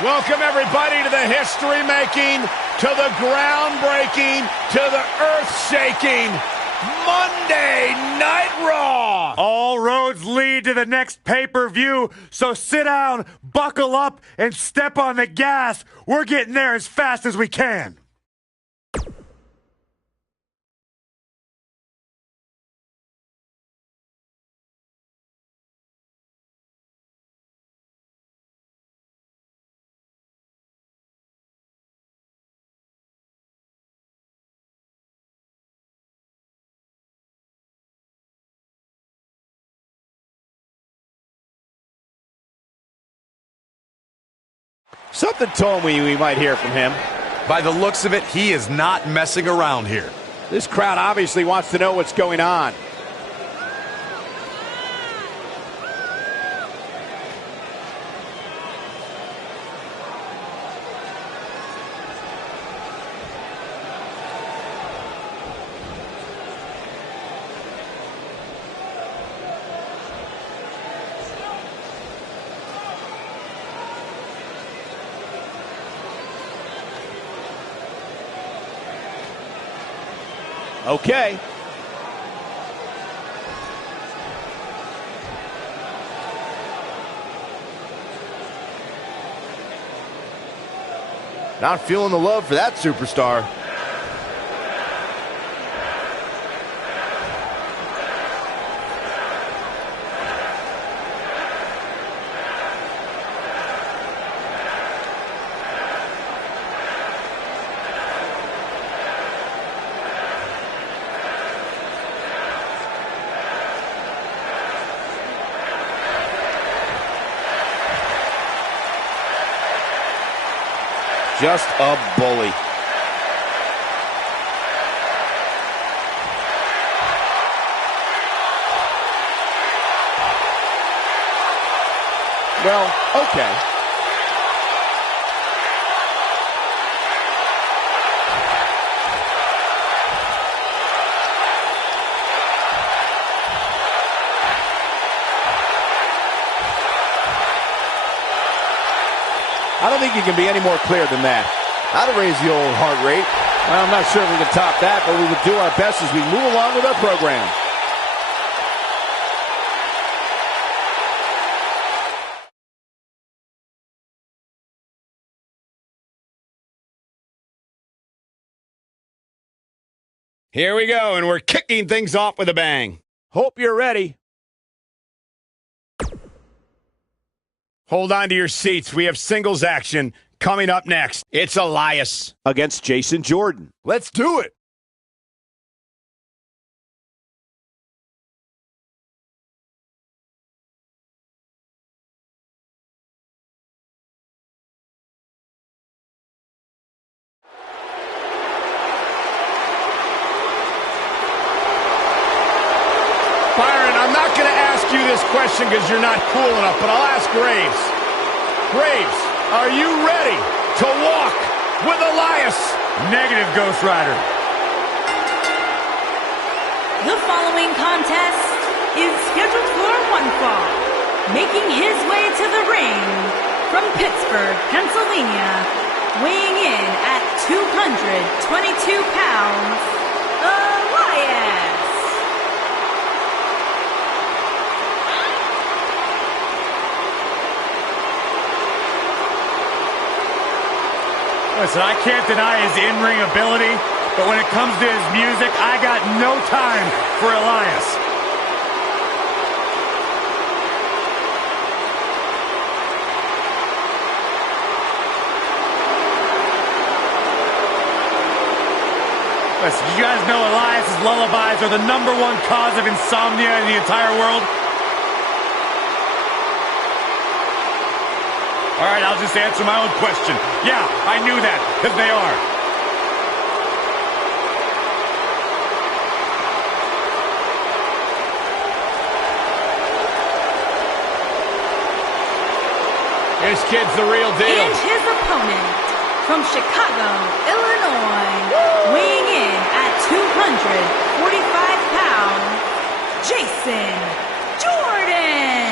Welcome, everybody, to the history-making, to the groundbreaking, to the earth-shaking Monday Night Raw. All roads lead to the next pay-per-view, so sit down, buckle up, and step on the gas. We're getting there as fast as we can. Something told me we might hear from him. By the looks of it, he is not messing around here. This crowd obviously wants to know what's going on. Okay. Not feeling the love for that superstar. Just a bully. Well, okay. I don't think you can be any more clear than that. That'll raise the old heart rate. Well, I'm not sure if we can top that, but we will do our best as we move along with our program. Here we go, and we're kicking things off with a bang. Hope you're ready. Hold on to your seats. We have singles action coming up next. It's Elias against Jason Jordan. Let's do it. Byron, I'm not going to ask you this question because you're not cool enough, but I'll ask Graves. Graves, are you ready to walk with Elias? Negative, Ghost Rider. The following contest is scheduled for one fall. Making his way to the ring from Pittsburgh, Pennsylvania, weighing in at 222 pounds, Elias. Listen, I can't deny his in-ring ability, but when it comes to his music, I got no time for Elias. Listen, you guys know Elias's lullabies are the #1 cause of insomnia in the entire world? All right, I'll just answer my own question. Yeah, I knew that, because they are. This kid's the real deal. And his opponent from Chicago, Illinois, weighing in at 245 pounds, Jason Jordan.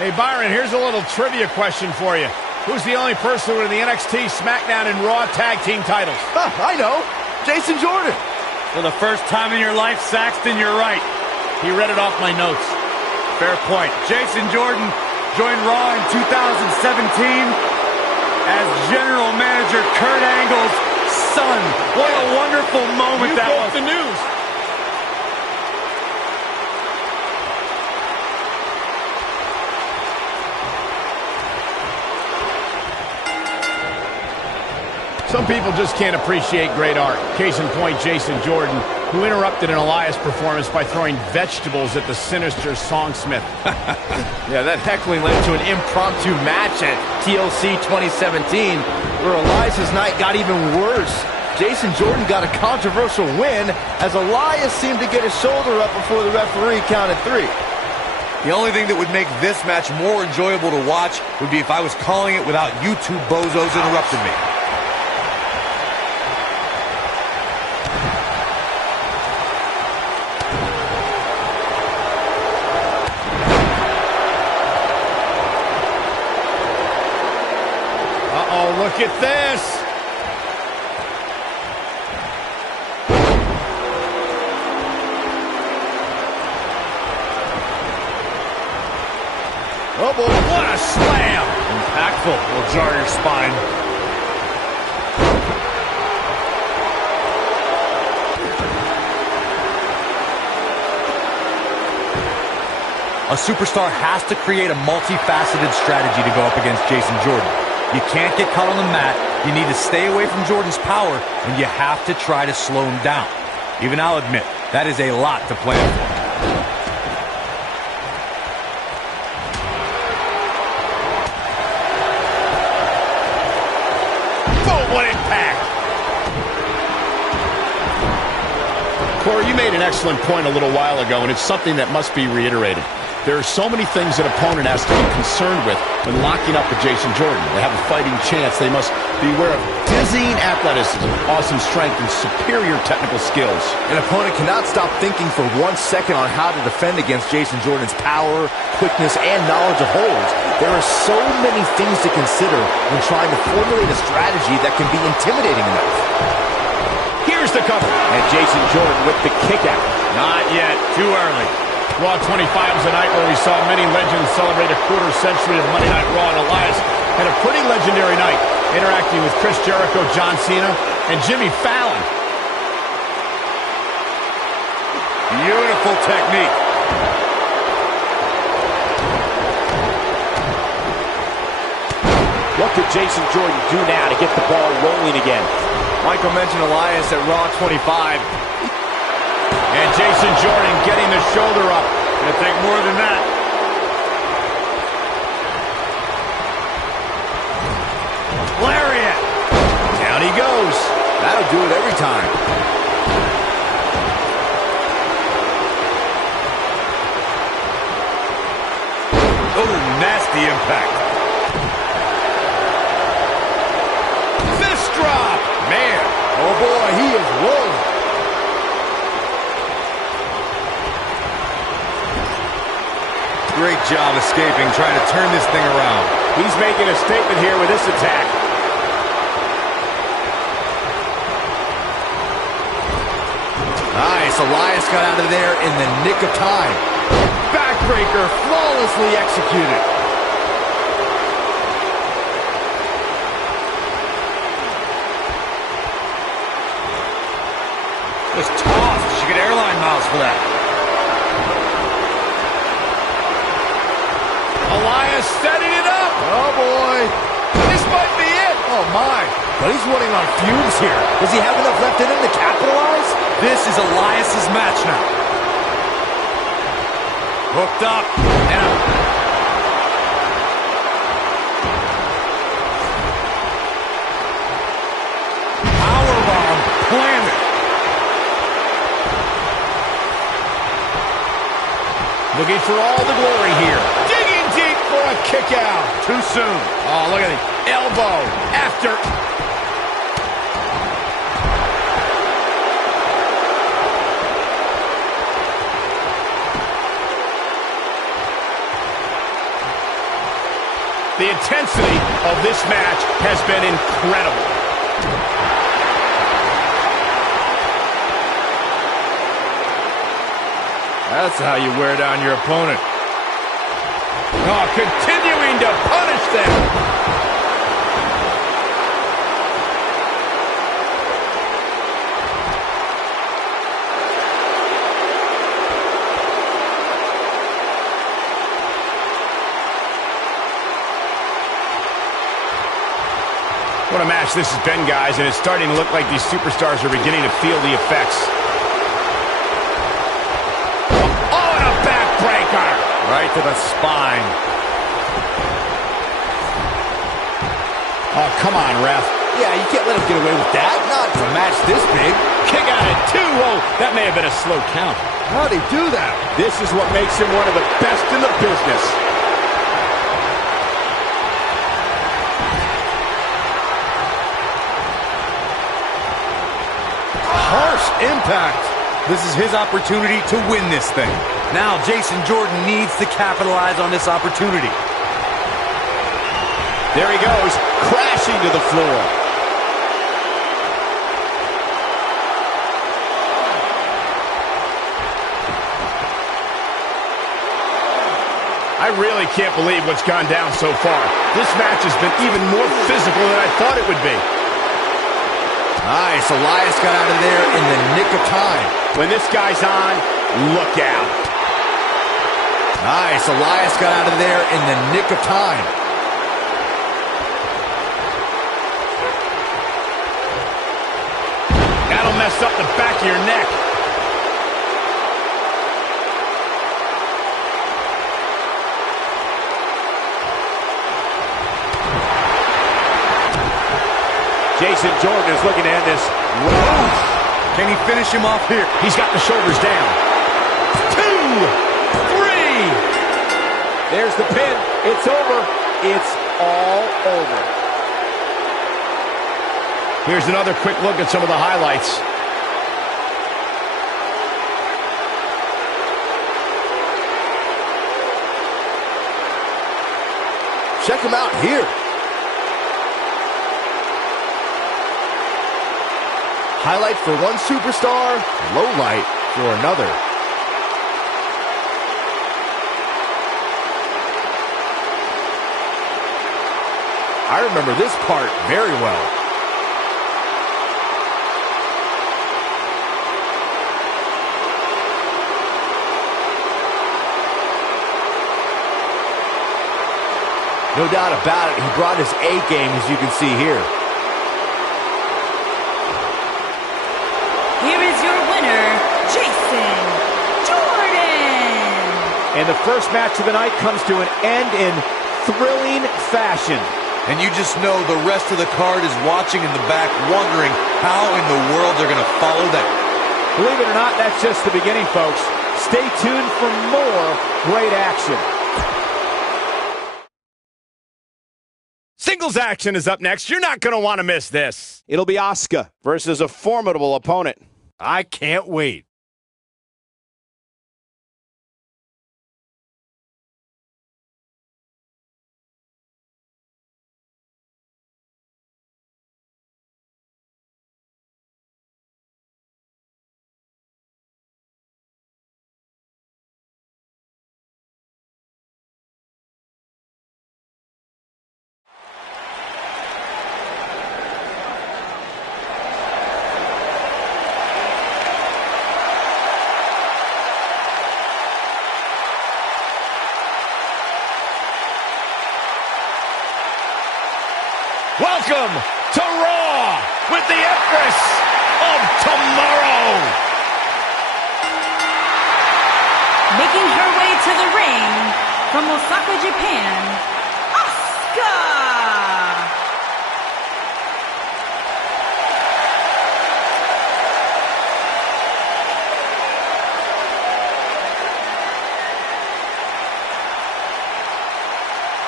Hey, Byron, here's a little trivia question for you. Who's the only person with the NXT, SmackDown, and Raw tag team titles? I know. Jason Jordan. For the first time in your life, Saxton, you're right. He read it off my notes. Fair point. Jason Jordan joined Raw in 2017 as General Manager Kurt Angle's son. What a wonderful moment that was. The news. Some people just can't appreciate great art. Case in point, Jason Jordan, who interrupted an Elias performance by throwing vegetables at the sinister songsmith. Yeah, that heckling led to an impromptu match at TLC 2017, where Elias's night got even worse. Jason Jordan got a controversial win as Elias seemed to get his shoulder up before the referee counted 3. The only thing that would make this match more enjoyable to watch would be if I was calling it without you two bozos interrupting me. Look at this. Oh boy. What a slam. Impactful. Will jar your spine. A superstar has to create a multifaceted strategy to go up against Jason Jordan. You can't get caught on the mat, you need to stay away from Jordan's power, and you have to try to slow him down. Even I'll admit, that is a lot to plan for. Oh, what impact! Corey, you made an excellent point a little while ago, and it's something that must be reiterated. There are so many things an opponent has to be concerned with when locking up with Jason Jordan. They have a fighting chance. They must be aware of dizzying athleticism, awesome strength, and superior technical skills. An opponent cannot stop thinking for 1 second on how to defend against Jason Jordan's power, quickness, and knowledge of holds. There are so many things to consider when trying to formulate a strategy that can be intimidating enough. Here's the cover. And Jason Jordan with the kick out. Not yet. Too early. Raw 25 was a night where we saw many legends celebrate a quarter century of Monday Night Raw, and Elias had a pretty legendary night, interacting with Chris Jericho, John Cena, and Jimmy Fallon. Beautiful technique. What could Jason Jordan do now to get the ball rolling again? Michael mentioned Elias at Raw 25. And Jason Jordan getting the shoulder up. Gonna take more than that. Lariat. Down he goes. That'll do it every time. Oh, nasty impact. Fist drop. Man, oh boy, he is rolling. Great job escaping, trying to turn this thing around. He's making a statement here with this attack. Nice, Elias got out of there in the nick of time. Backbreaker flawlessly executed. Just tossed. She get airline miles for that. Elias setting it up. Oh, boy. This might be it. Oh, my. But he's running on fumes here. Does he have enough left in him to capitalize? This is Elias's match now. Hooked up and out. Powerbomb planted. Looking for all the glory here. Digging deep for a kick out. Too soon. Oh, look at the elbow after. The intensity of this match has been incredible. That's how you wear down your opponent. Oh, continuing to punish them. What a match this has been, guys, and it's starting to look like these superstars are beginning to feel the effects. Oh, and a backbreaker! Right to the spine. Oh, come on, ref. Yeah, you can't let him get away with that. Not for a match this big. Kick out at 2. Oh, that may have been a slow count. How'd he do that? This is what makes him one of the best in the business. Harsh impact. This is his opportunity to win this thing. Now Jason Jordan needs to capitalize on this opportunity. There he goes, crashing to the floor. I really can't believe what's gone down so far. This match has been even more physical than I thought it would be. Nice. Elias got out of there in the nick of time. When this guy's on, look out. Nice. Elias got out of there in the nick of time. That'll mess up the back of your neck. Jason Jordan is looking to end this. Whoa. Can he finish him off here? He's got the shoulders down. 2, 3. There's the pin. It's over. It's all over. Here's another quick look at some of the highlights. Check him out here. Highlight for one superstar, low light for another. I remember this part very well. No doubt about it, he brought his A game, as you can see here. Here is your winner, Jason Jordan. And the first match of the night comes to an end in thrilling fashion. And you just know the rest of the card is watching in the back, wondering how in the world they're going to follow that. Believe it or not, that's just the beginning, folks. Stay tuned for more great action. Singles action is up next. You're not going to want to miss this. It'll be Asuka versus a formidable opponent. I can't wait. Welcome to Raw with the Empress of Tomorrow. Making her way to the ring from Osaka, Japan, Asuka.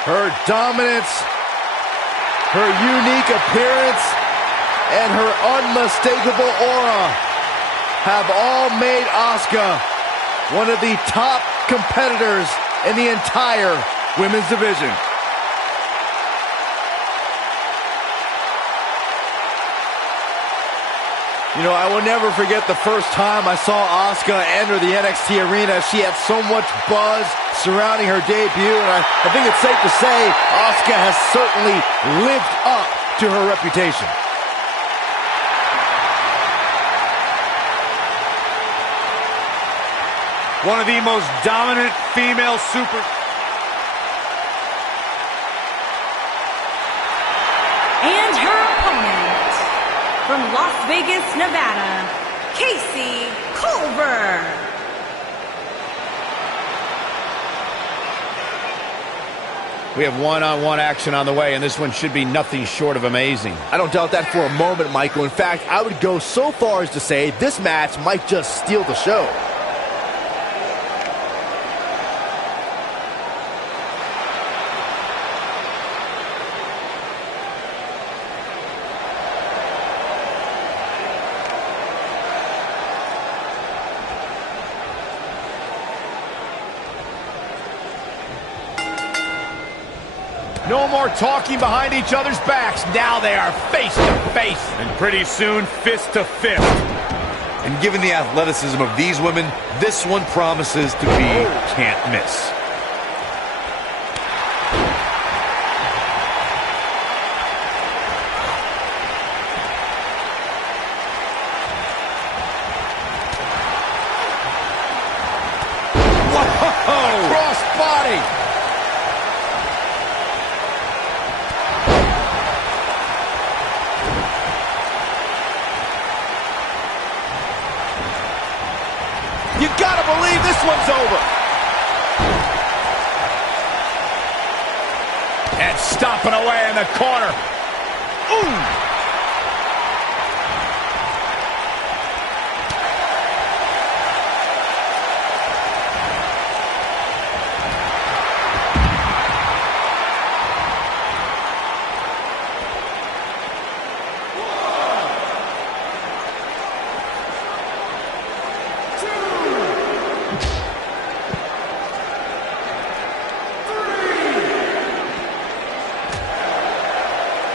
Her dominance, her unique appearance, and her unmistakable aura have all made Asuka one of the top competitors in the entire women's division. You know, I will never forget the first time I saw Asuka enter the NXT arena. She had so much buzz surrounding her debut, and I think it's safe to say Asuka has certainly lived up to her reputation. One of the most dominant female super... And her opponent, from Las Vegas, Nevada, Casey Culver. We have one-on-one action on the way, and this one should be nothing short of amazing. I don't doubt that for a moment, Michael. In fact, I would go so far as to say this match might just steal the show. No more talking behind each other's backs. Now they are face to face. And pretty soon, fist to fist. And given the athleticism of these women, this one promises to be can't miss. Whoa! Cross body. You gotta believe this one's over. And stomping away in the corner. Ooh!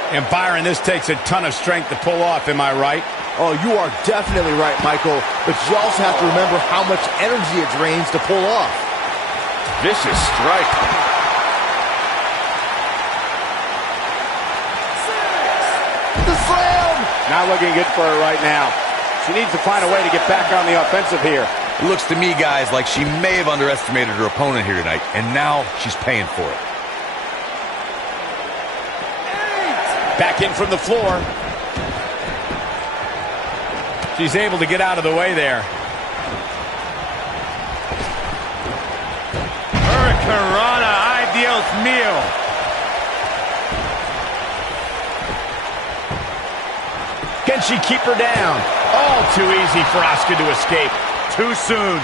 And Byron, this takes a ton of strength to pull off, am I right? Oh, you are definitely right, Michael. But you also have to remember how much energy it drains to pull off. Vicious strike. The slam! Not looking good for her right now. She needs to find a way to get back on the offensive here. It looks to me, guys, like she may have underestimated her opponent here tonight, and now she's paying for it. Back in from the floor. She's able to get out of the way there. Hurricanrana, ay Dios mío. Can she keep her down? All too easy for Asuka to escape. Too soon.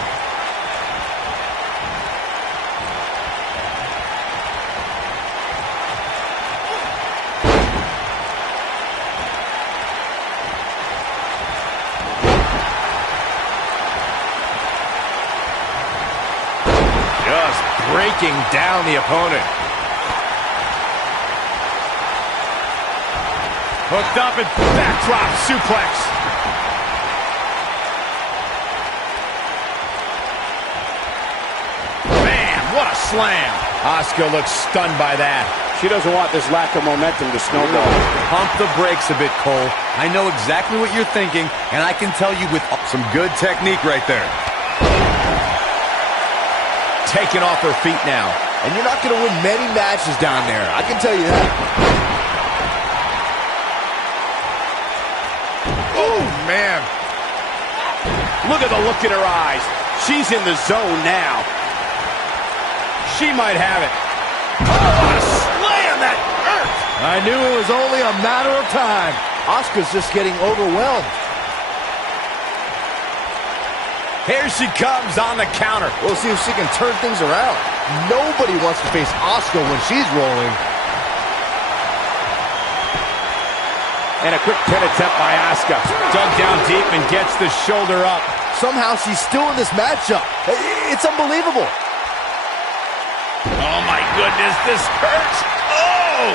Breaking down the opponent. Hooked up and Backdrop suplex. Man, what a slam. Asuka looks stunned by that. She doesn't want this lack of momentum to snowball. Pump the brakes a bit, Cole. I know exactly what you're thinking, and I can tell you with some good technique right there. Taken off her feet now. And you're not going to win many matches down there. I can tell you that. Oh, man. Look at the look in her eyes. She's in the zone now. She might have it. Oh, what a slam that hurt. I knew it was only a matter of time. Asuka's just getting overwhelmed. Here she comes on the counter. We'll see if she can turn things around. Nobody wants to face Asuka when she's rolling. And a quick pin attempt by Asuka. Dug down deep and gets the shoulder up. Somehow she's still in this matchup. It's unbelievable. Oh, my goodness, this hurts. Oh!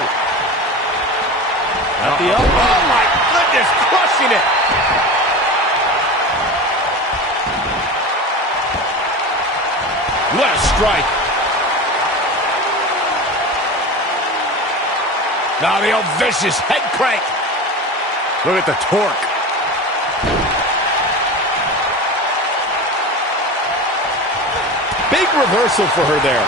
At the elbow. Oh, my goodness, crushing it. What a strike. Now the old vicious head crank. Look at the torque. Big reversal for her there.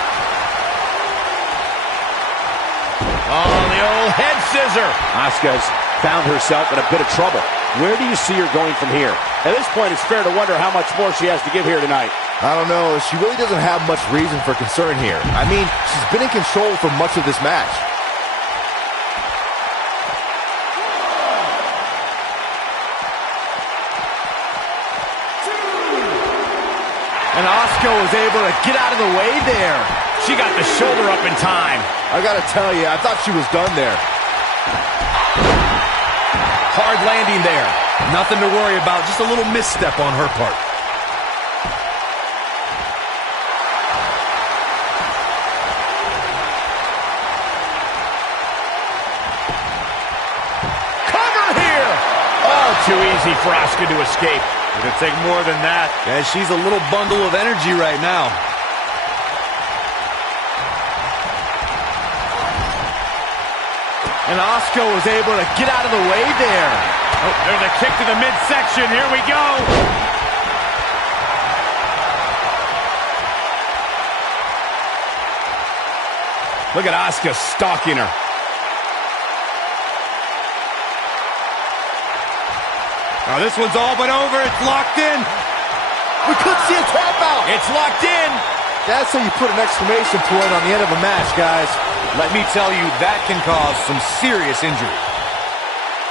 Oh, the old head scissor. Asuka's found herself in a bit of trouble. Where do you see her going from here? At this point, it's fair to wonder how much more she has to give here tonight. I don't know. She really doesn't have much reason for concern here. I mean, she's been in control for much of this match. And Asuka was able to get out of the way there. She got the shoulder up in time. I gotta tell you, I thought she was done there. Hard landing there. Nothing to worry about. Just a little misstep on her part. Cover here. Oh, too easy for Asuka to escape. It's gonna take more than that. Yeah, she's a little bundle of energy right now. And Asuka was able to get out of the way there. Oh, there's a kick to the midsection. Here we go. Look at Asuka stalking her. Now this one's all but over. It's locked in. We could see a tap out. It's locked in. That's how you put an exclamation point on the end of a match, guys. Let me tell you, that can cause some serious injury.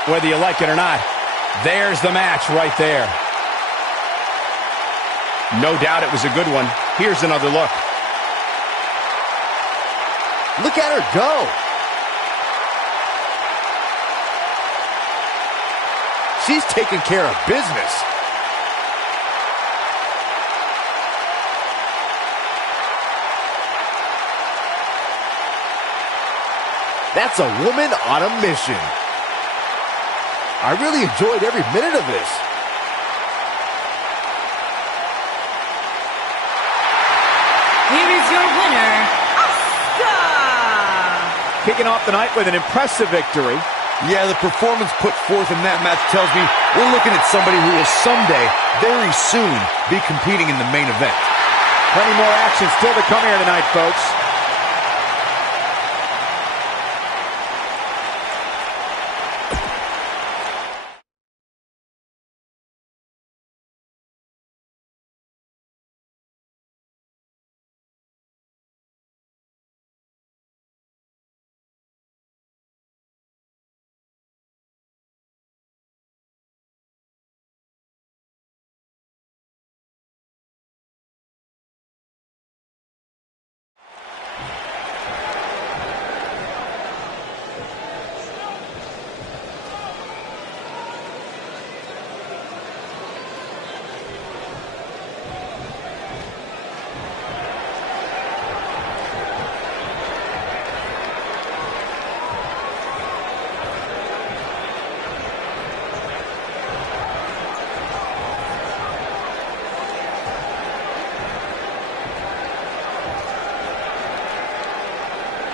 Whether you like it or not, there's the match right there. No doubt it was a good one. Here's another look. Look at her go. She's taking care of business. That's a woman on a mission. I really enjoyed every minute of this. Here is your winner, Asuka! Kicking off the night with an impressive victory. Yeah, the performance put forth in that match tells me we're looking at somebody who will someday, very soon, be competing in the main event. Plenty more action still to come here tonight, folks.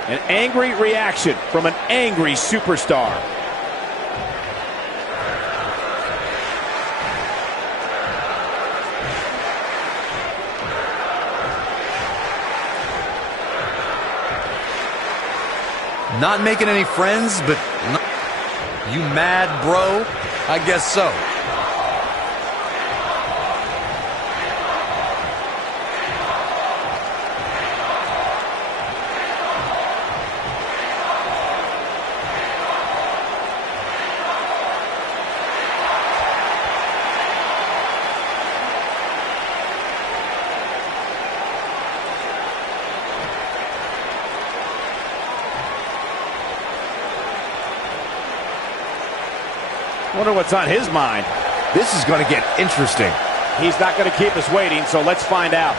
An angry reaction from an angry superstar. Not making any friends, but you mad, bro? I guess so. Wonder what's on his mind. This is going to get interesting. He's not going to keep us waiting, so let's find out.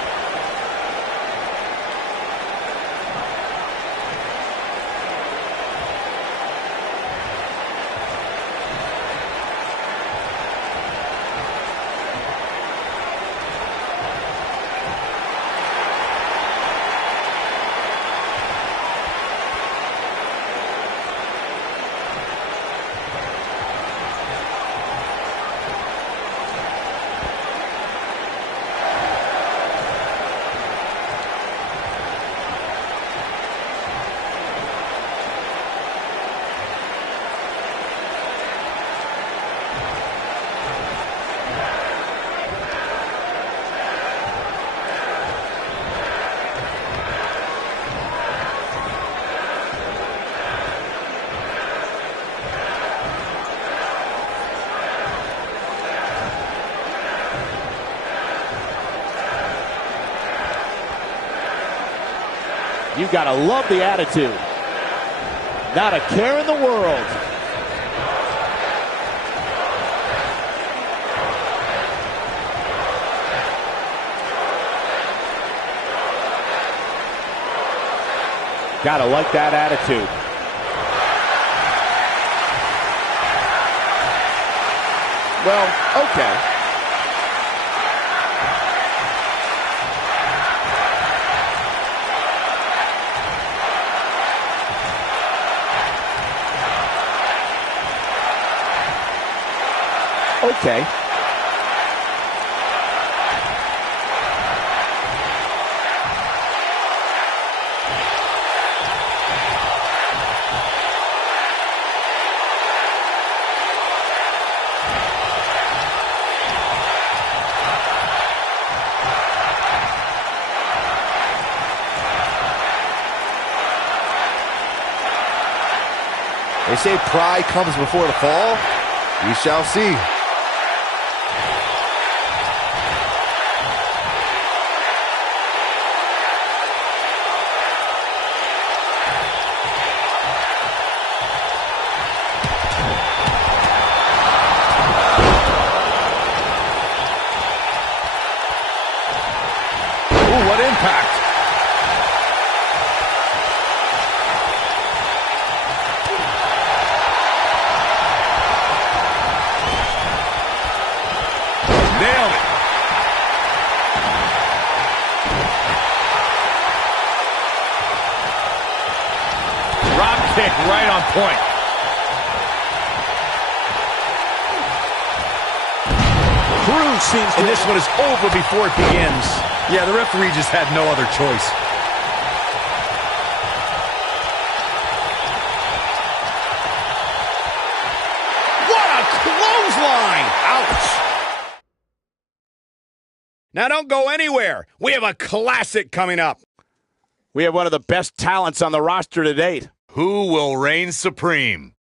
You gotta love the attitude. Not a care in the world. Gotta like that attitude. Well, okay. Okay. They say pride comes before the fall. We shall see. Ooh, what impact. Nailed it. Drop kick right on point. Cruz seems to... And this one is over before it begins. Yeah, the referee just had no other choice. What a clothesline! Ouch! Now don't go anywhere. We have a classic coming up. We have one of the best talents on the roster to date. Who will reign supreme?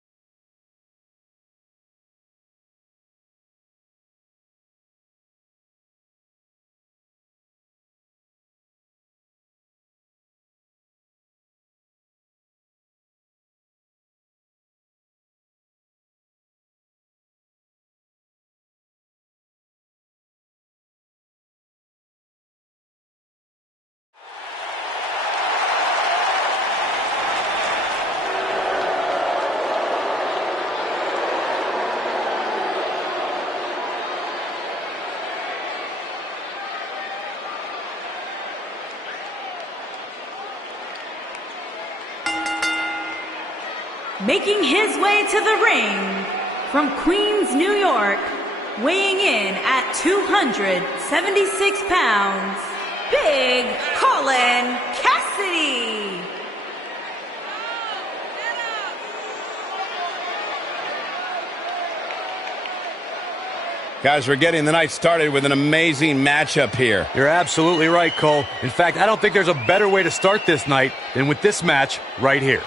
Making his way to the ring from Queens, New York, weighing in at 276 pounds, Big Colin Cassidy. Guys, we're getting the night started with an amazing matchup here. You're absolutely right, Cole. In fact, I don't think there's a better way to start this night than with this match right here.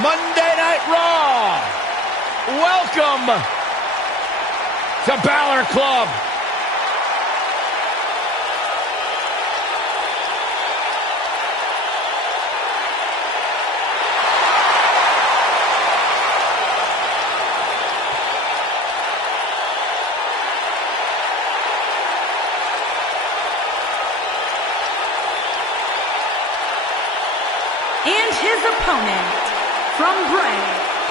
Monday Night Raw. Welcome to Balor Club. And his opponent, from Bray,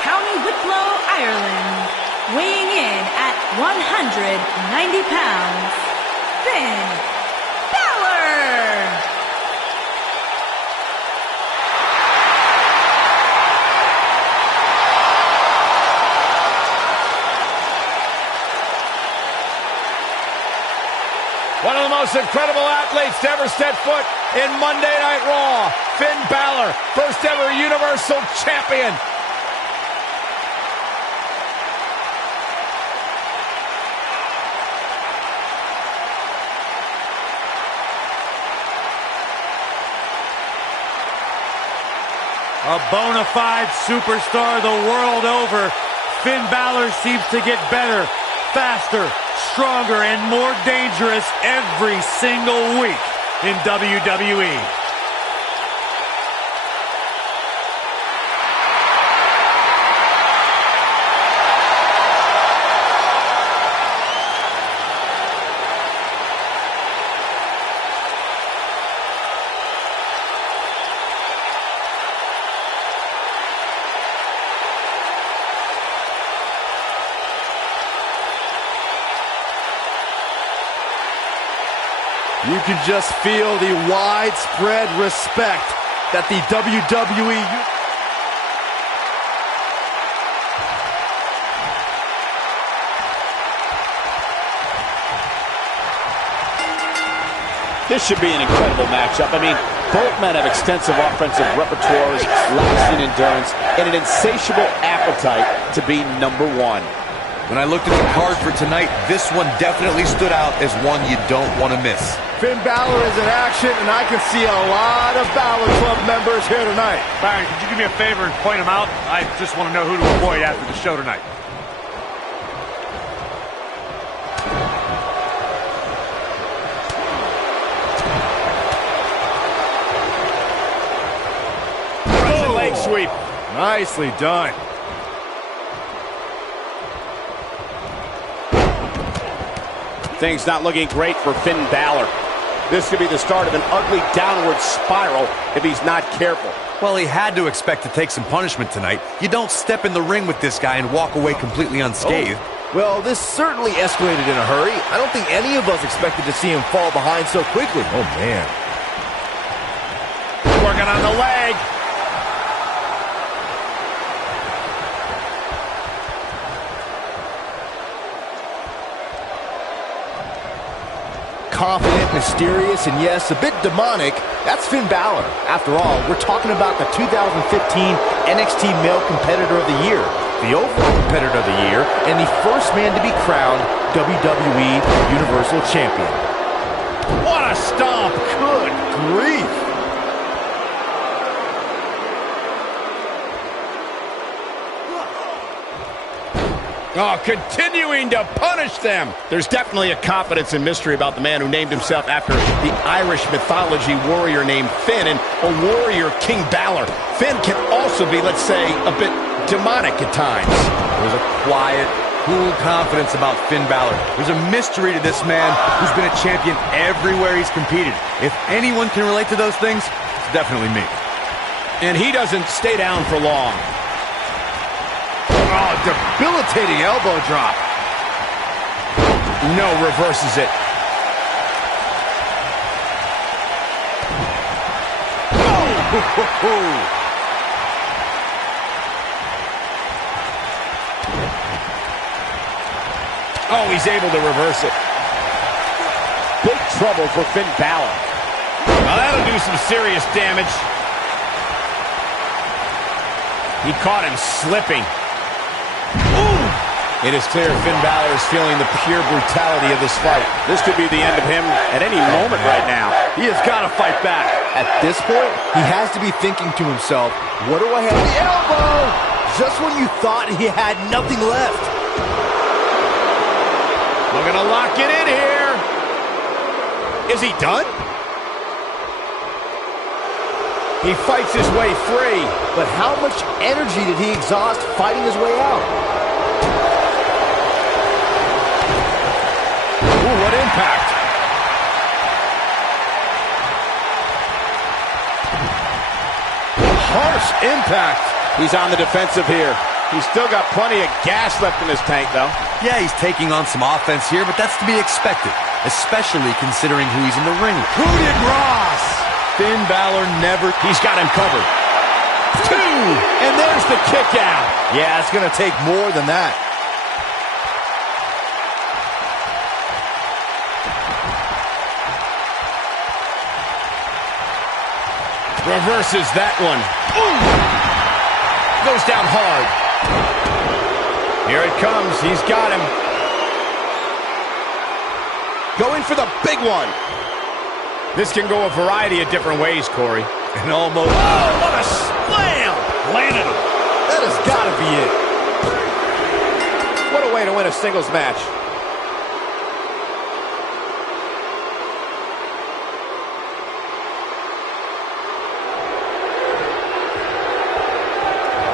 County Wicklow, Ireland, weighing in at 190 pounds, Finn Balor. most incredible athletes to ever step foot in Monday Night Raw. Finn Balor, first ever Universal Champion. A bona fide superstar the world over, Finn Balor seems to get better, faster, stronger, and more dangerous every single week in WWE. You can just feel the widespread respect that the WWE... This should be an incredible matchup. I mean, both men have extensive offensive repertoires, lasting endurance, and an insatiable appetite to be #1. When I looked at the card for tonight, this one definitely stood out as one you don't want to miss. Finn Balor is in action, and I can see a lot of Balor Club members here tonight. Byron, could you do me a favor and point them out? I just want to know who to avoid after the show tonight. Leg sweep. Nicely done. Things not looking great for Finn Balor. This could be the start of an ugly downward spiral if he's not careful. Well, he had to expect to take some punishment tonight. You don't step in the ring with this guy and walk away completely unscathed. Oh. Well, this certainly escalated in a hurry. I don't think any of us expected to see him fall behind so quickly. Oh, man. Working on the leg. Confident, mysterious, and yes, a bit demonic, that's Finn Balor. After all, we're talking about the 2015 NXT Male Competitor of the Year, the overall Competitor of the Year, and the first man to be crowned WWE Universal Champion. What a stomp. Good grief. Oh, continuing to punish them. There's definitely a confidence and mystery about the man who named himself after the Irish mythology warrior named Finn and a warrior King Balor. Finn can also be, let's say, a bit demonic at times. There's a quiet, cool confidence about Finn Balor. There's a mystery to this man who's been a champion everywhere he's competed. If anyone can relate to those things, it's definitely me. And he doesn't stay down for long. Oh, debilitating elbow drop. No, reverses it. Oh! Oh, he's able to reverse it. Big trouble for Finn Balor. Now that'll do some serious damage. He caught him slipping. Ooh! It is clear Finn Balor is feeling the pure brutality of this fight. This could be the end of him at any moment right now. He has got to fight back. At this point, he has to be thinking to himself, what do I have? The elbow! Just when you thought he had nothing left. We're going to lock it in here. Is he done? He fights his way free. But how much energy did he exhaust fighting his way out? Ooh, what impact. Harsh impact. He's on the defensive here. He's still got plenty of gas left in his tank, though. Yeah, he's taking on some offense here, but that's to be expected, especially considering who he's in the ring with. Coup de grace. Finn Balor never... He's got him covered. 2, and there's the kick out. Yeah, it's going to take more than that. Reverses that one. Ooh. Goes down hard. Here it comes. He's got him. Going for the big one. This can go a variety of different ways, Corey. And almost... Oh, what a slam! Landed him. That has got to be it. What a way to win a singles match.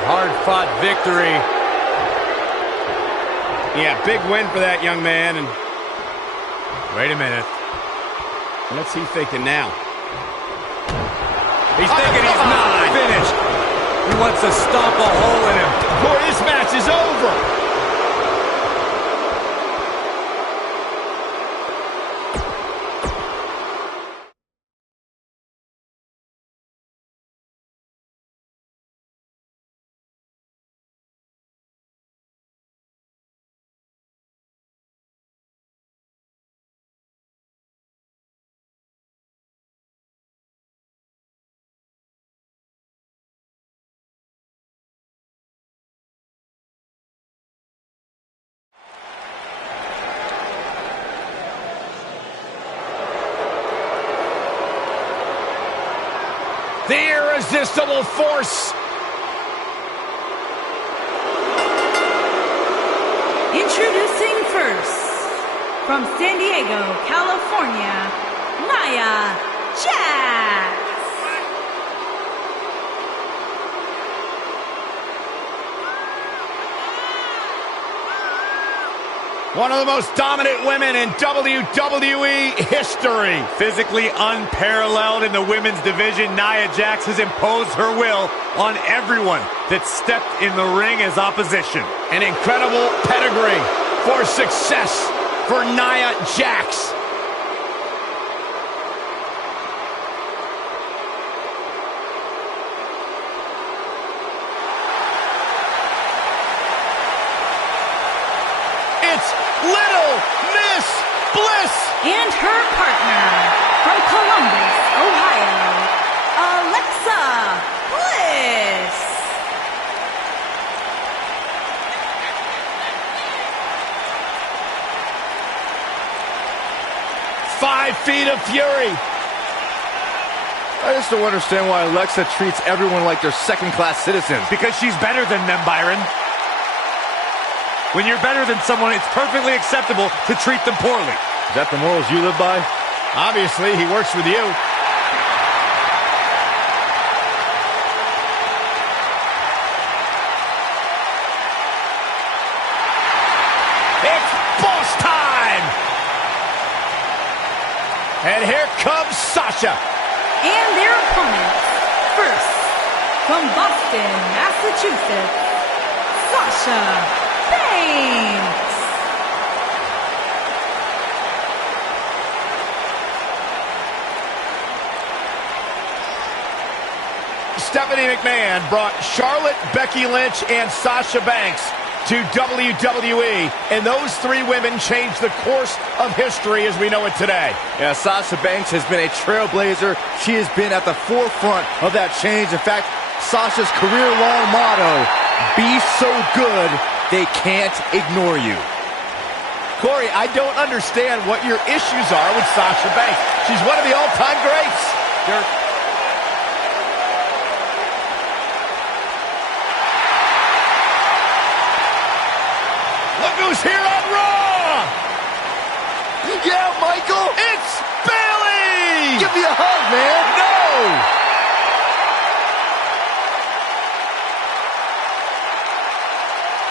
Hard-fought victory. Yeah, big win for that young man. And wait a minute. what's he thinking now? He's thinking he's not finished. He wants to stomp a hole in him. Boy, this match is over. The irresistible force. Introducing first, from San Diego, California, Nia Jax. One of the most dominant women in WWE history. Physically unparalleled in the women's division, Nia Jax has imposed her will on everyone that stepped in the ring as opposition. An incredible pedigree for success for Nia Jax. Little Miss Bliss. And her partner from Columbus, Ohio, Alexa Bliss. Five feet of fury. I just don't understand why Alexa treats everyone like they're second-class citizens. Because she's better than them, Byron. When you're better than someone, it's perfectly acceptable to treat them poorly. Is that the morals you live by? Obviously, he works with you. It's boss time! And here comes Sasha. And their opponents, first, from Boston, Massachusetts, Sasha Banks. Stephanie McMahon brought Charlotte, Becky Lynch, and Sasha Banks to WWE, and those three women changed the course of history as we know it today. Yeah, Sasha Banks has been a trailblazer. She has been at the forefront of that change. In fact, Sasha's career-long motto, be so good they can't ignore you. Corey, I don't understand what your issues are with Sasha Banks. She's one of the all-time greats. Look who's here on Raw! Yeah, Michael! It's Bayley! Give me a hug, man! No!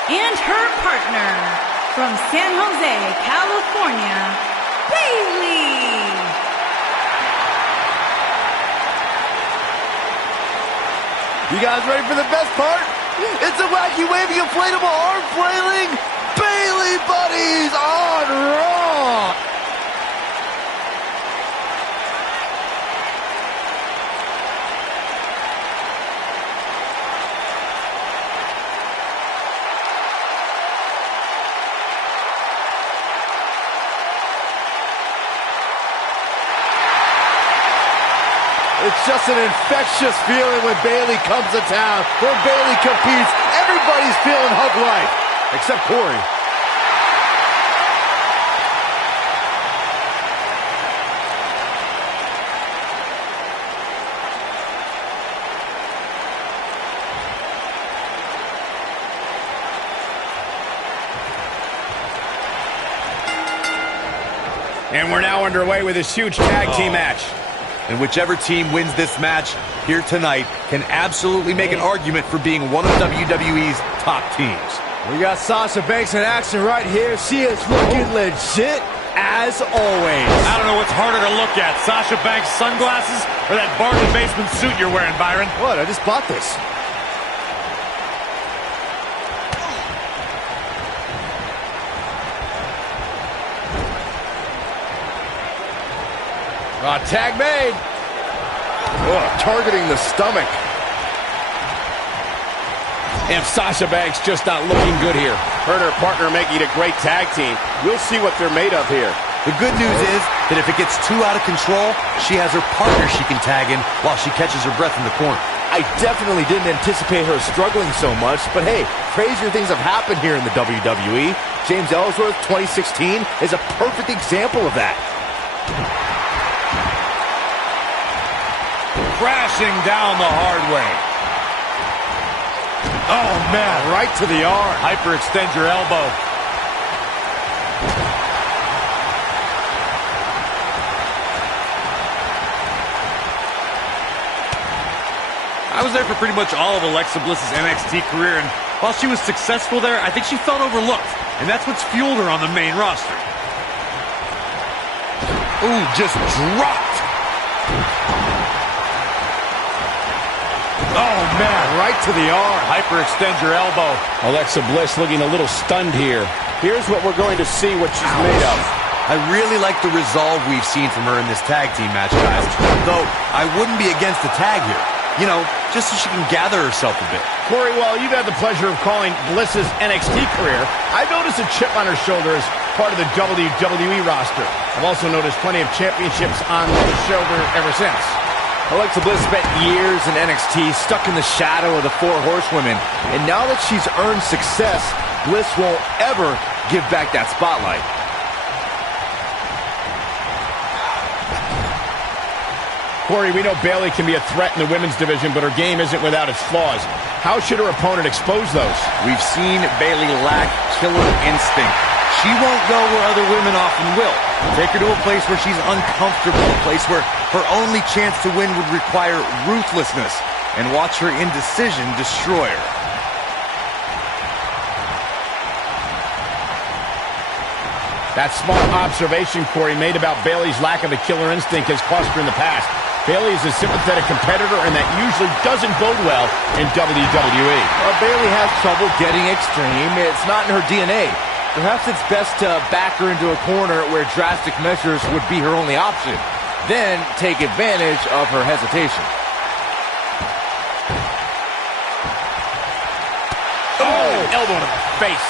And her partner, from San Jose, California, Bayley. You guys ready for the best part? It's a wacky waving inflatable arm flailing Bayley buddies on Raw. It's just an infectious feeling when Bayley comes to town. When Bayley competes, everybody's feeling hug life. Except Corey. And we're now underway with this huge tag team match. And whichever team wins this match here tonight can absolutely make an argument for being one of WWE's top teams. We got Sasha Banks in action right here. She is looking legit as always. I don't know what's harder to look at, Sasha Banks' sunglasses or that bargain basement suit you're wearing, Byron. What? I just bought this. Tag made. Oh, targeting the stomach. And Sasha Banks just not looking good here. Her and her partner making a great tag team. We'll see what they're made of here. The good news is that if it gets too out of control, she has her partner she can tag in while she catches her breath in the corner. I definitely didn't anticipate her struggling so much, but hey, crazier things have happened here in the WWE. James Ellsworth, 2016, is a perfect example of that. Crashing down the hard way. Oh, man, right to the arm. Hyperextend your elbow. I was there for pretty much all of Alexa Bliss's NXT career, and while she was successful there, I think she felt overlooked, and that's what's fueled her on the main roster. Ooh, just dropped. Oh, man, right to the arm. Hyperextend your elbow. Alexa Bliss looking a little stunned here. Here's what we're going to see what she's made of. I really like the resolve we've seen from her in this tag team match, guys. Though, I wouldn't be against the tag here. You know, just so she can gather herself a bit. Corey, while you've had the pleasure of calling Bliss's NXT career, I've noticed a chip on her shoulder as part of the WWE roster. I've also noticed plenty of championships on the shoulder ever since. Alexa Bliss spent years in NXT, stuck in the shadow of the Four Horsewomen, and now that she's earned success, Bliss won't ever give back that spotlight. Corey, we know Bayley can be a threat in the women's division, but her game isn't without its flaws. How should her opponent expose those? We've seen Bayley lack killer instinct. She won't go where other women often will. Take her to a place where she's uncomfortable, a place where her only chance to win would require ruthlessness, and watch her indecision destroy her. That smart observation Corey made about Bayley's lack of a killer instinct has cost her in the past. Bayley is a sympathetic competitor, and that usually doesn't bode well in WWE. Well, Bayley has trouble getting extreme. It's not in her DNA. Perhaps it's best to back her into a corner where drastic measures would be her only option. Then take advantage of her hesitation. Oh, elbow to the face.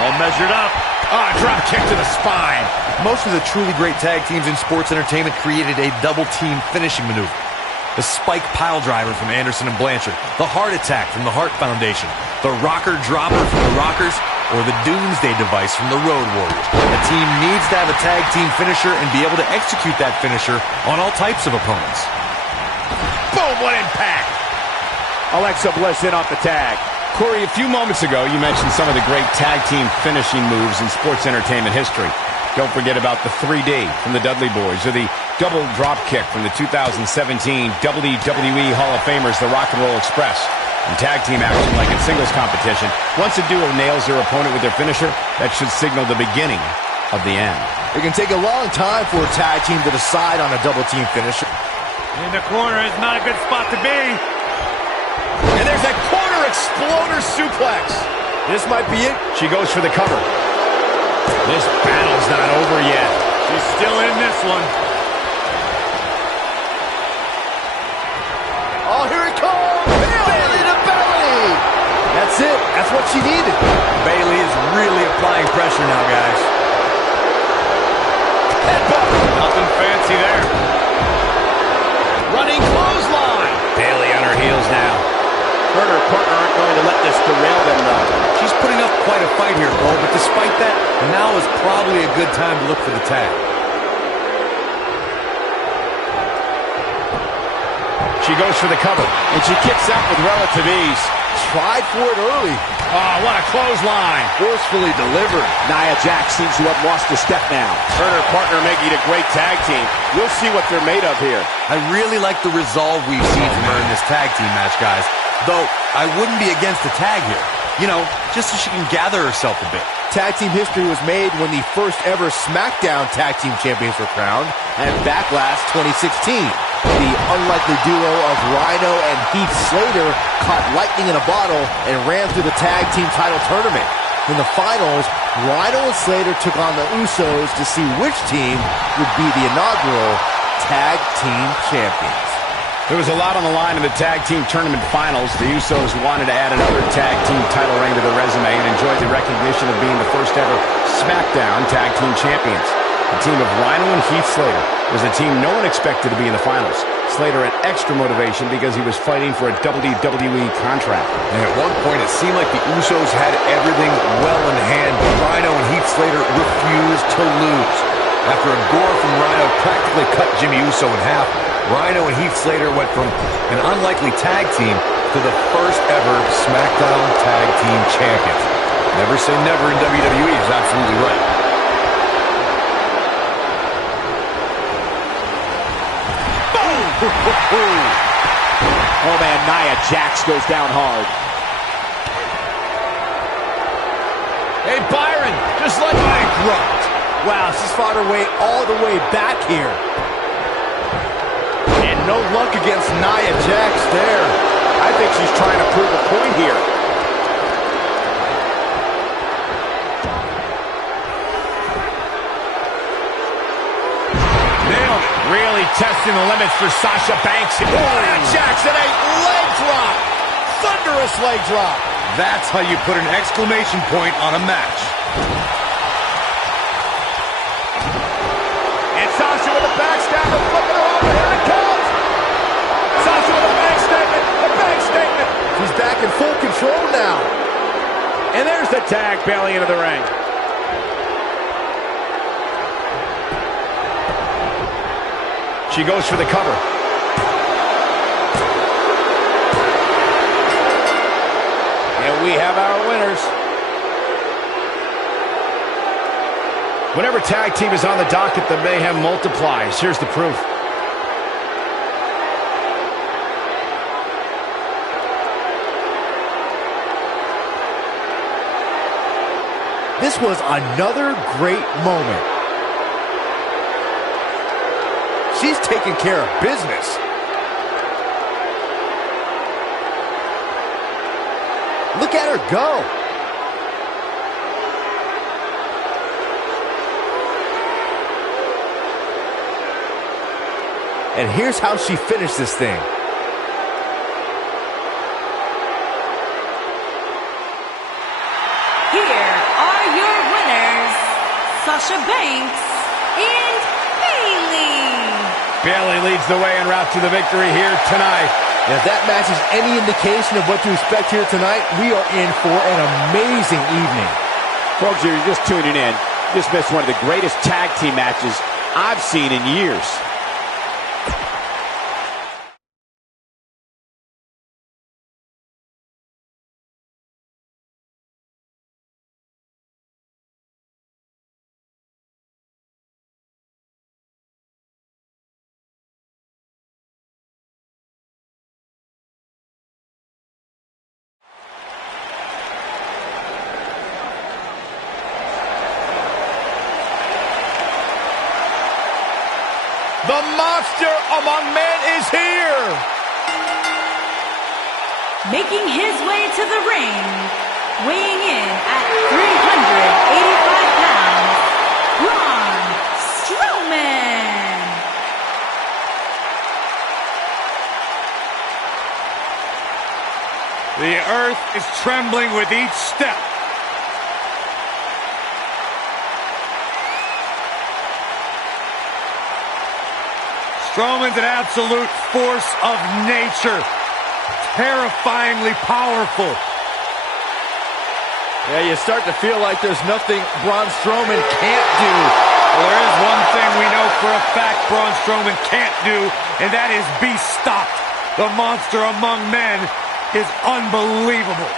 All measured up. Drop kick to the spine. Most of the truly great tag teams in sports entertainment created a double team finishing maneuver. The spike pile driver from Anderson and Blanchard, the heart attack from the Hart Foundation, the rocker dropper from the Rockers, or the Doomsday device from the Road Warriors. A team needs to have a tag team finisher and be able to execute that finisher on all types of opponents. Boom, what impact. Alexa Bliss in off the tag. Corey, a few moments ago, you mentioned some of the great tag team finishing moves in sports entertainment history. Don't forget about the 3D from the Dudley Boys, or the double drop kick from the 2017 WWE Hall of Famers, the Rock and Roll Express. In tag team action, like in singles competition, once a duo nails their opponent with their finisher, that should signal the beginning of the end. It can take a long time for a tag team to decide on a double team finisher. In the corner is not a good spot to be. And there's that corner exploder suplex. This might be it. She goes for the cover. This battle's not over yet. She's still in this one. Oh, here it comes! Bayley to belly! That's it. That's what she needed. Bayley is really applying pressure now, guys. Nothing fancy there. Running clothesline. Bayley on her heels now. Her and her partner aren't going to let this derail them, though. She's putting up quite a fight here, Cole, but despite that, now is probably a good time to look for the tag. She goes for the cover, And she kicks out with relative ease. Tried for it early. oh, what a clothesline. Forcefully delivered. Nia Jax seems to have lost a step now. Her and her partner making a great tag team. We'll see what they're made of here. I really like the resolve we've seen from her in this tag team match, guys. Though, I wouldn't be against the tag here. You know, just so she can gather herself a bit. Tag team history was made when the first ever SmackDown Tag Team Champions were crowned at Backlash 2016. The unlikely duo of Rhyno and Heath Slater caught lightning in a bottle and ran through the tag team title tournament. In the finals, Rhyno and Slater took on the Usos to see which team would be the inaugural Tag Team Champions. There was a lot on the line in the tag team tournament finals. The Usos wanted to add another tag team title reign to their resume and enjoyed the recognition of being the first ever SmackDown Tag Team Champions. The team of Rhyno and Heath Slater was a team no one expected to be in the finals. Slater had extra motivation because he was fighting for a WWE contract. And at one point, it seemed like the Usos had everything well in hand, but Rhyno and Heath Slater refused to lose. After a gore from Rhyno practically cut Jimmy Uso in half, Rhyno and Heath Slater went from an unlikely tag team to the first ever SmackDown Tag Team Champions. Never say never in WWE is absolutely right. Oh man, Nia Jax goes down hard. Hey, Byron, just like bankrupt. Wow, she's fought her way all the way back here. And no luck against Nia Jax there. I think she's trying to prove a point here. Nailed it. Really testing the limits for Sasha Banks. Nia Jax and a leg drop. Thunderous leg drop. That's how you put an exclamation point on a match. And Sasha with a backstabber, flipping her over. Here it comes. Sasha with a bank statement. A bank statement. She's back in full control now. And there's the tag, Bayley into the ring. She goes for the cover. And we have our winners. Whenever tag team is on the docket, the mayhem multiplies. Here's the proof. This was another great moment. She's taking care of business. Look at her go. And here's how she finished this thing. Here are your winners, Sasha Banks and Bayley. Bayley leads the way en route to the victory here tonight. And if that match is any indication of what to expect here tonight, we are in for an amazing evening. Folks, if you're just tuning in, you just missed one of the greatest tag team matches I've seen in years. The monster among men is here. Making his way to the ring, weighing in at 385 pounds, Braun Strowman. The earth is trembling with each step. Strowman's an absolute force of nature. Terrifyingly powerful. Yeah, you start to feel like there's nothing Braun Strowman can't do. Well, there is one thing we know for a fact Braun Strowman can't do, and that is be stopped. The monster among men is unbelievable.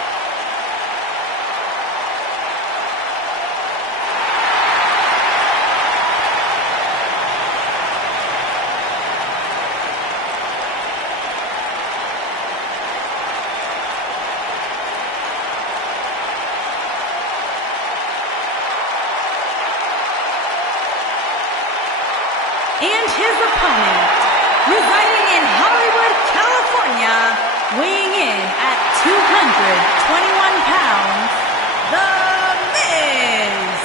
And his opponent, residing in Hollywood, California, weighing in at 221 pounds, The Miz.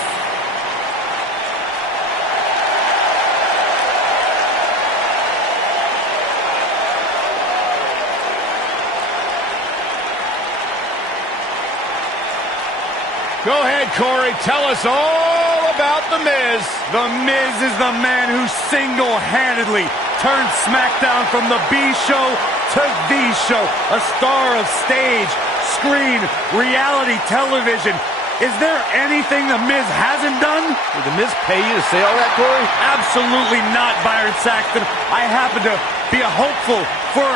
Go ahead, Corey. Tell us all about The Miz. The Miz is the man who single-handedly turned SmackDown from the B show to the show. A star of stage, screen, reality television. Is there anything The Miz hasn't done? Did The Miz pay you to say all that, Corey? Absolutely not, Byron Saxton. I happen to be a hopeful for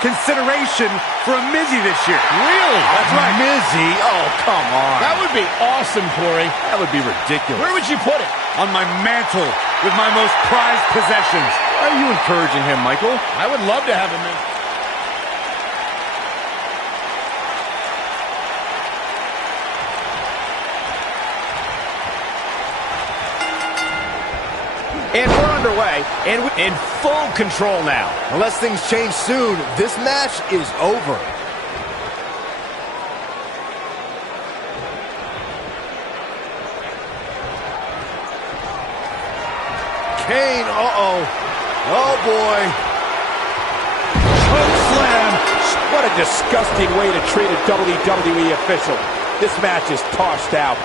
consideration for a Mizzy this year. Really? That's right. Mizzy? Oh, come on. That would be awesome, Corey. That would be ridiculous. Where would you put it? On my mantle with my most prized possessions. Are you encouraging him, Michael? I would love to have him in. And we're underway, and In full control now. unless things change soon, this match is over. Kane, uh-oh. Oh, boy. Choke slam. What a disgusting way to treat a WWE official. This match is tossed out.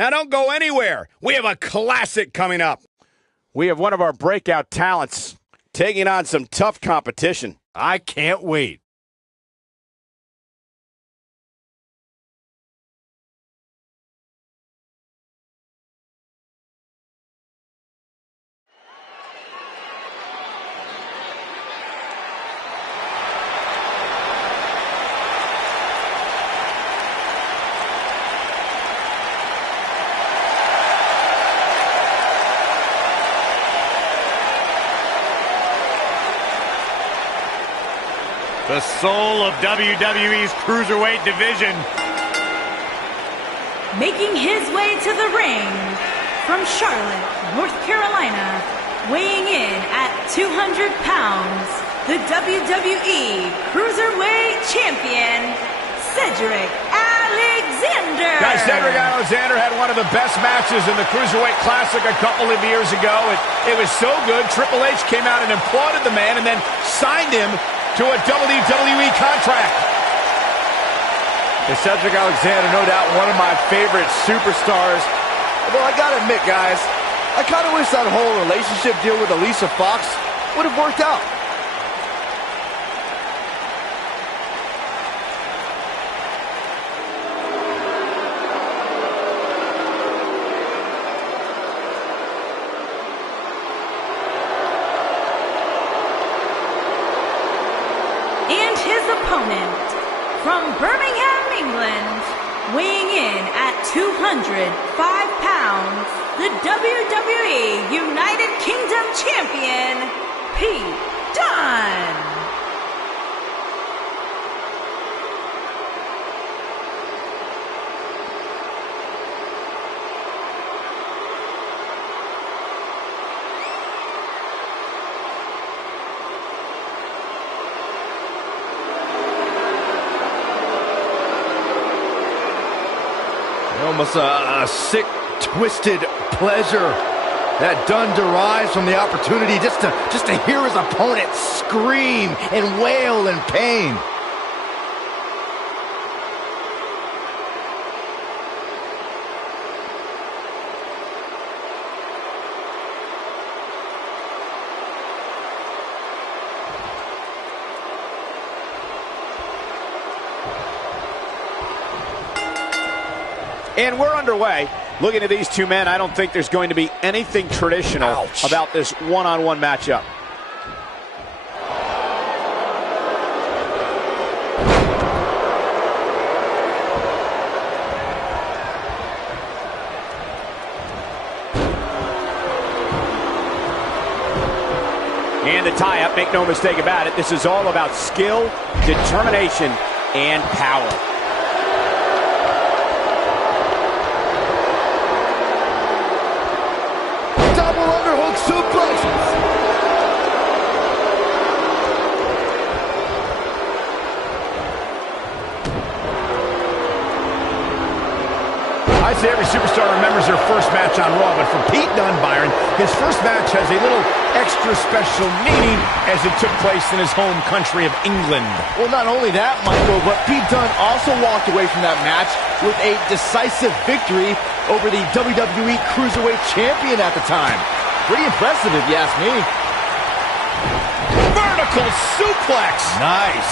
Now don't go anywhere. We have a classic coming up. We have one of our breakout talents taking on some tough competition. I can't wait. The soul of WWE's Cruiserweight division. Making his way to the ring from Charlotte, North Carolina, weighing in at 200 pounds, the WWE Cruiserweight Champion, Cedric Alexander. Guys, Cedric Alexander had one of the best matches in the Cruiserweight Classic a couple of years ago. It was so good, Triple H came out and applauded the man and then signed him to a WWE contract. And Cedric Alexander, no doubt one of my favorite superstars. Although I gotta admit, guys, I kind of wish that whole relationship deal with Alicia Fox would have worked out. from Birmingham, England, weighing in at 205 pounds, the WWE United Kingdom Champion, Pete Dunne. Almost a sick, twisted pleasure that Dunne derives from the opportunity just to hear his opponent scream and wail in pain. And we're underway. Looking at these two men, I don't think there's going to be anything traditional about this one-on-one matchup. And the tie-up, make no mistake about it, this is all about skill, determination, and power. I'd say every superstar remembers their first match on Raw, but for Pete Dunne, Byron, his first match has a little extra special meaning as it took place in his home country of England. Well, not only that, Michael, but Pete Dunne also walked away from that match with a decisive victory over the WWE Cruiserweight Champion at the time. Pretty impressive, if you ask me. Vertical suplex! Nice.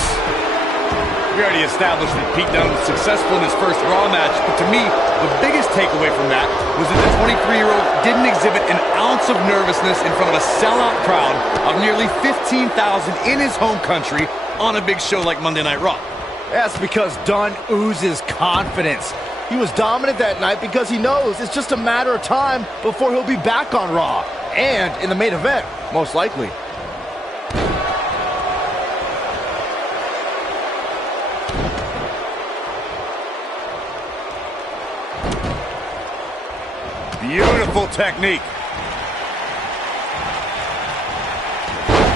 We already established that Pete Dunne was successful in his first Raw match, but to me, the biggest takeaway from that was that the 23-year-old didn't exhibit an ounce of nervousness in front of a sellout crowd of nearly 15,000 in his home country on a big show like Monday Night Raw. That's because Dunne oozes confidence. He was dominant that night because he knows it's just a matter of time before he'll be back on Raw. And in the main event, most likely. Beautiful technique.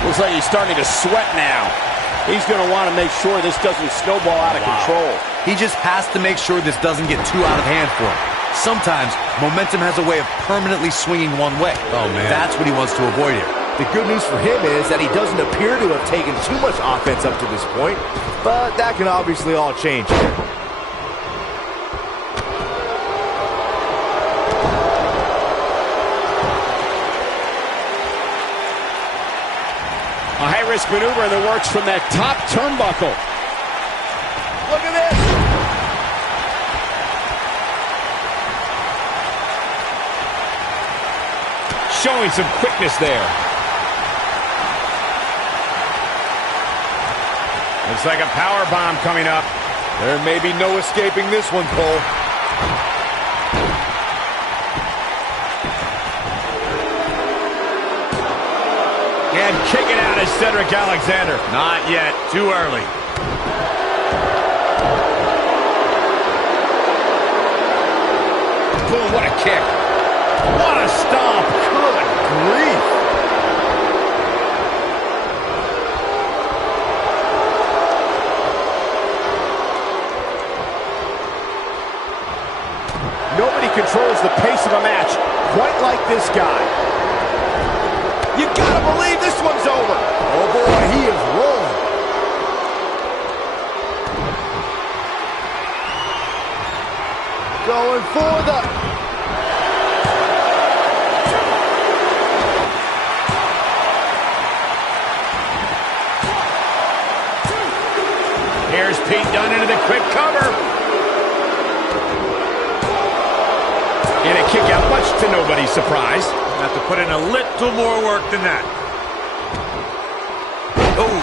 Looks like he's starting to sweat now. He's going to want to make sure this doesn't snowball out of control. He just has to make sure this doesn't get too out of hand for him. Sometimes, momentum has a way of permanently swinging one way. Oh, man. That's what he wants to avoid here. The good news for him is that he doesn't appear to have taken too much offense up to this point, but that can obviously all change here. A high-risk maneuver in the works from that top turnbuckle. Look at this! Showing some quickness there. Looks like a power bomb coming up. There may be no escaping this one, Cole. And kicking out is Cedric Alexander. Not yet. Too early. Boom, what a kick. What a stomp. Good grief. Nobody controls the pace of a match quite like this guy. You gotta believe this one's over. Oh boy, he is rolling. Going for the... Here's Pete Dunne into the quick cover. And a kick out, much to nobody's surprise. Have to put in a little more work than that. Oh.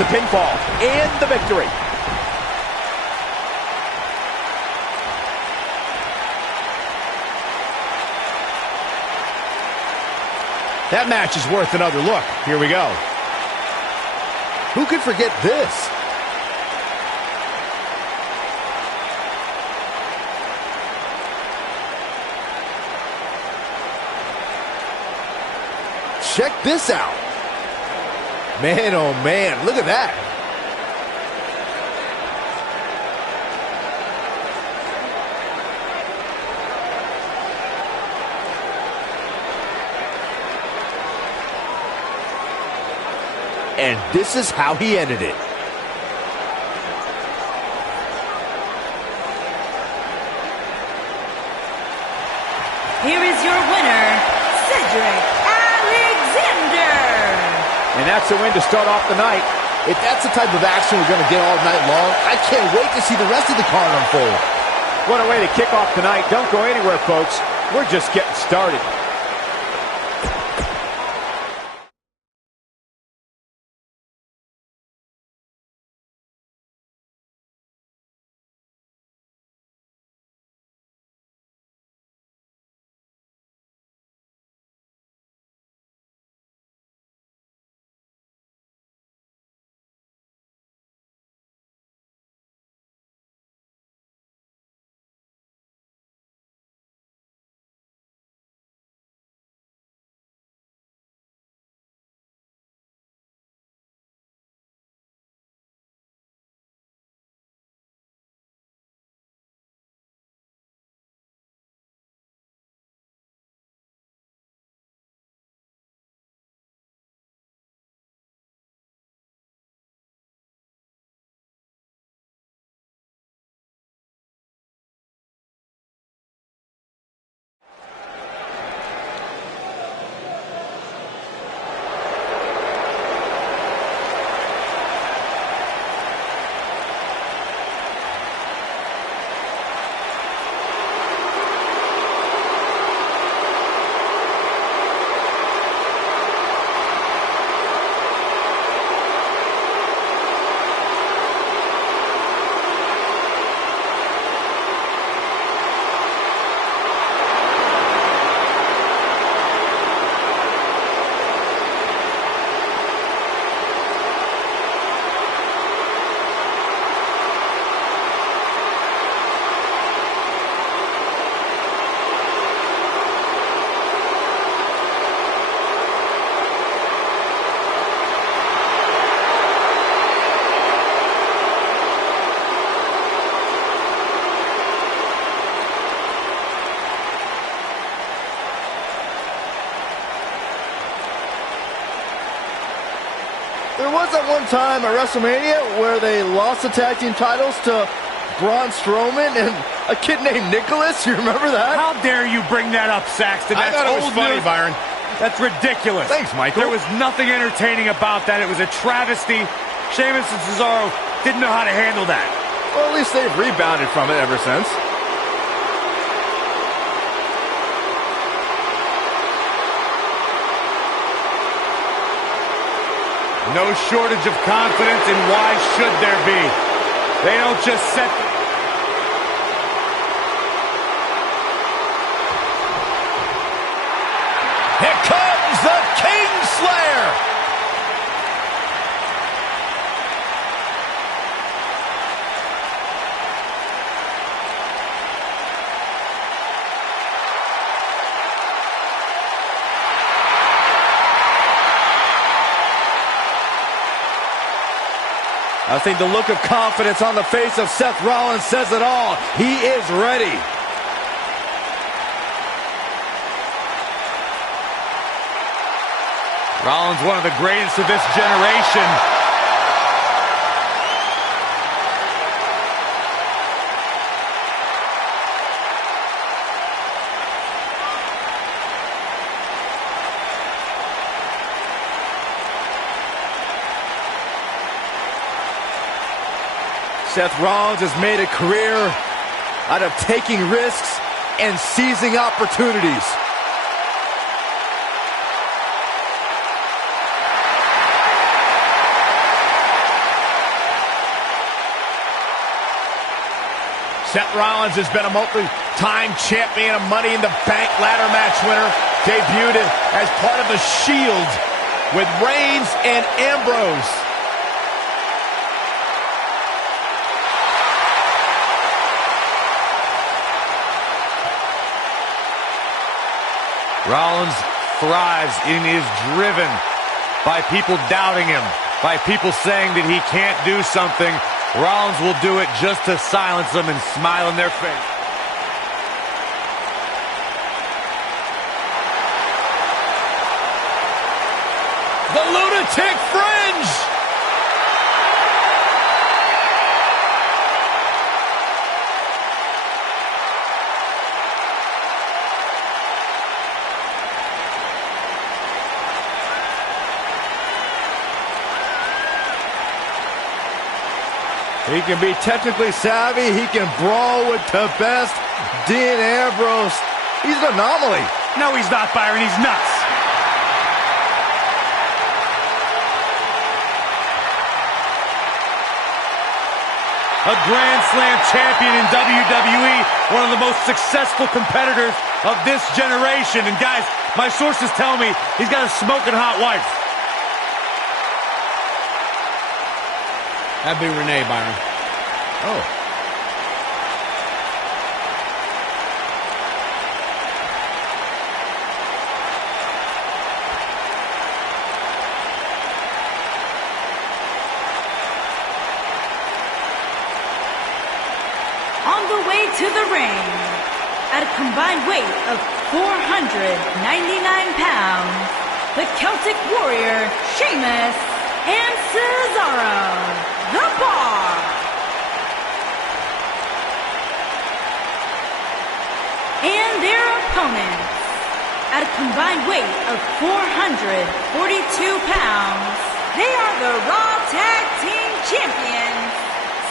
the pinfall and the victory. That match is worth another look. Here we go. Who could forget this? Check this out. Man, oh man, look at that. And this is how he ended it. Here is your winner, Cedric Alexander. And that's a win to start off the night. If that's the type of action we're going to get all night long, I can't wait to see the rest of the card unfold. What a way to kick off the night. Don't go anywhere, folks. We're just getting started. There was at one time at WrestleMania where they lost the tag team titles to Braun Strowman and a kid named Nicholas. You remember that? How dare you bring that up, Saxton? I thought it was funny, news. Byron. That's ridiculous. Thanks, Michael. There was nothing entertaining about that. It was a travesty. Sheamus and Cesaro didn't know how to handle that. Well, at least they've rebounded from it ever since. No shortage of confidence, and why should there be? They don't just set... Here comes the Kingslayer! I think the look of confidence on the face of Seth Rollins says it all. He is ready. Rollins, one of the greatest of this generation. Seth Rollins has made a career out of taking risks and seizing opportunities. Seth Rollins has been a multi-time champion, a Money in the Bank ladder match winner. Debuted as part of the Shield with Reigns and Ambrose. Rollins thrives and is driven by people doubting him, by people saying that he can't do something. Rollins will do it just to silence them and smile in their face. The lunatic fringe! He can be technically savvy. He can brawl with the best. Dean Ambrose, he's an anomaly. No, he's not, Byron. He's nuts. A Grand Slam champion in WWE, one of the most successful competitors of this generation. And guys, my sources tell me he's got a smoking hot wife. That'd be Renee, Byron. Oh. On the way to the ring, at a combined weight of 499 pounds, the Celtic Warrior, Sheamus, and Cesaro, the Bar. And their opponents, at a combined weight of 442 pounds, they are the Raw Tag Team Champions,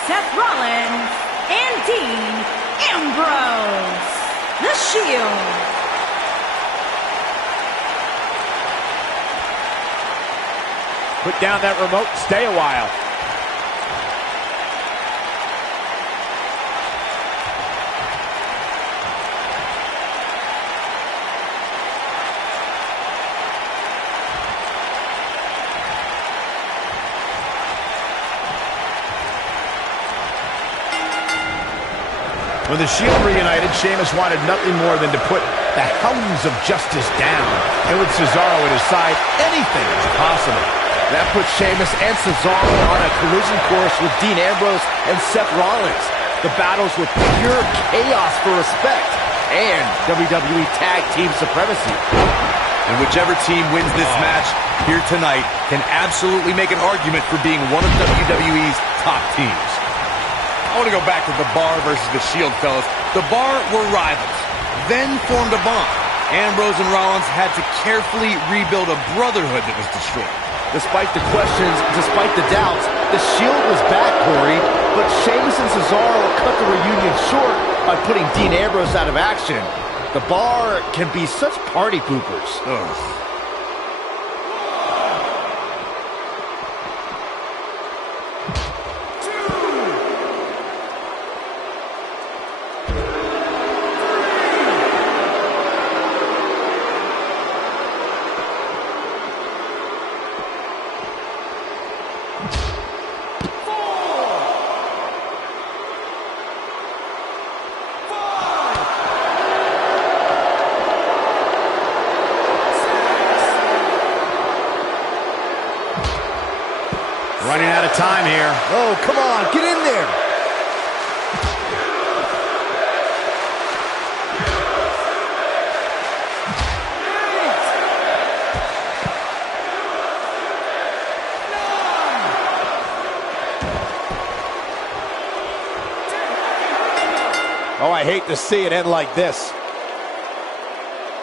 Seth Rollins and Dean Ambrose, the Shield. Put down that remote, stay a while. When the Shield reunited, Sheamus wanted nothing more than to put the hounds of justice down. And with Cesaro at his side, anything is possible. That puts Sheamus and Cesaro on a collision course with Dean Ambrose and Seth Rollins. The battles with pure chaos for respect and WWE Tag Team supremacy. And whichever team wins this match here tonight can absolutely make an argument for being one of WWE's top teams. I want to go back to the Bar versus the Shield, fellas. The Bar were rivals, then formed a bond. Ambrose and Rollins had to carefully rebuild a brotherhood that was destroyed. Despite the questions, despite the doubts, the Shield was back, Corey. But Sheamus and Cesaro cut the reunion short by putting Dean Ambrose out of action. The Bar can be such party poopers. Ugh. Running out of time here. Oh, come on, get in there. Oh, I hate to see it end like this.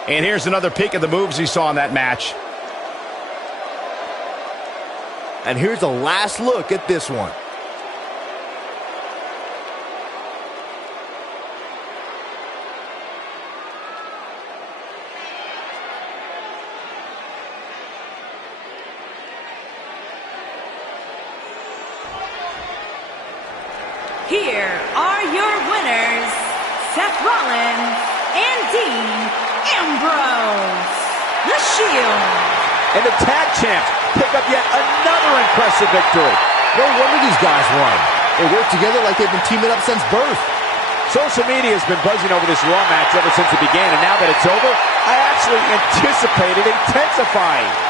And here's another peek at the moves he saw in that match. And here's a last look at this one. Here are your winners and Dean Ambrose. The Shield. And the tag champs pick up yet another impressive victory. No wonder these guys won. They work together like they've been teaming up since birth. Social media has been buzzing over this Raw match ever since it began, and now that it's over, I actually anticipate it intensifying.